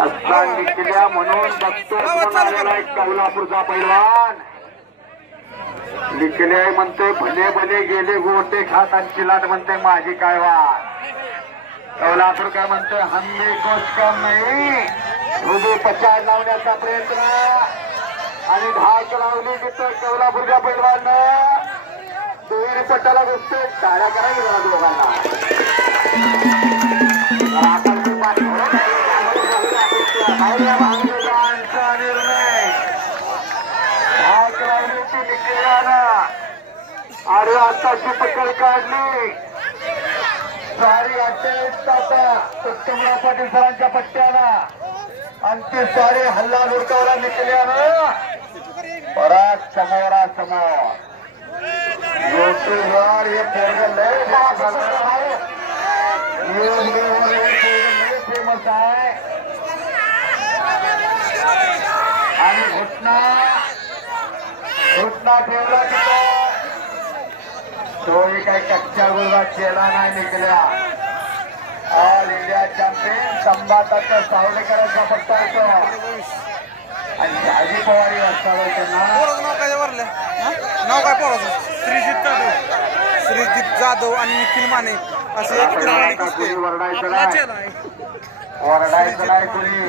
अस्तान निघल्या म्हणून बघतो कोल्हापूरचा पैलवान. लिखले म्हणते भले भले गेले गोटे खात आणि चिलाट म्हणते माझी काय वाट? कोल्हापूर काय म्हणते हल्ली कोच काम नाही. उभी पचार लावण्याचा प्रयत्न. आणि धाक लावली तिथं कोल्हापूरच्या पैलवान दुहेरी पट्टाला बसते टाळ्या करावी जरा दोघांना. अरे आताची पकड काढली. सारी अठ्ठावीस तासा उत्तमराव पाटील सरांच्या पट्ट्याला. आणि ते सारे हल्ला लुडकावला निघल्यानं परत समोरासमोर लोटेवर हे पोरग लय फेमस आहे. आणि घुटना घुटना ठेवला तिथं. तोही काही कच्च्या गुरुवात केला नाही निघल्या ऑल इंडिया चॅम्पियन संभाताचा सावलेकरांचा पट्टा होतो. आणि शहाजी पवारी असतात त्यांना नाव काय वरलं? हा? नाव काय पोराचं? श्रीजित जाधव. श्रीजित जाधव आणि निखिल माने. असं एक वरडायचं नाही. वरडायचं नाही कुणी.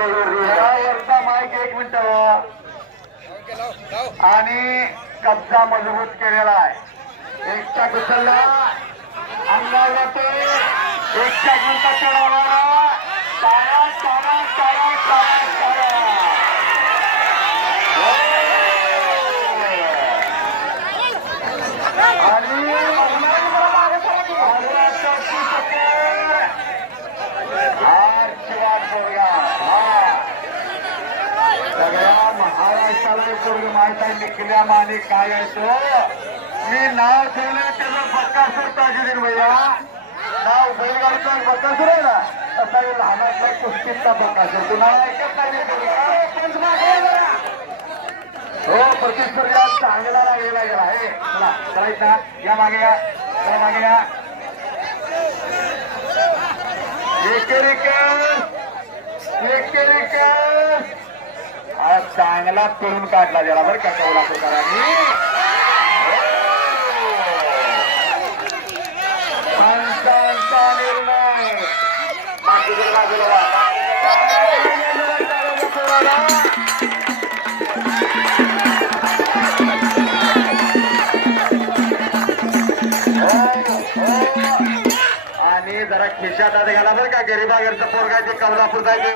वरचा माईक एक मिनिट हो. आणि कब्जा मजबूत केलेला आहे. एकटा कुचलला अंगावर ते एकटा गुंता चढवणारा सगळ्या महाराष्ट्राला एक पोरगी माहीत आहे निखिल्या माने काय येतो मी नाव ठेवलं त्याचं बक्कासूर ताजुद्दीन भैया. नाव बैलगाडीचा बक्कासूर आहे ना? तसा लहानातला कुस्तीचा बक्कासूर तू नाव ऐकत नाही हो प्रतिस्पर्धा चांगला लागलेला गेला हे चला चला या मागे या चला मागे या. एकेरिकस चांगला करून काढला गेला बरं का कौलापूरकरांनी आणि जरा खिशात आता घाला बरं का गरीबागरचं पोरगायचे पोरगा ते जायचं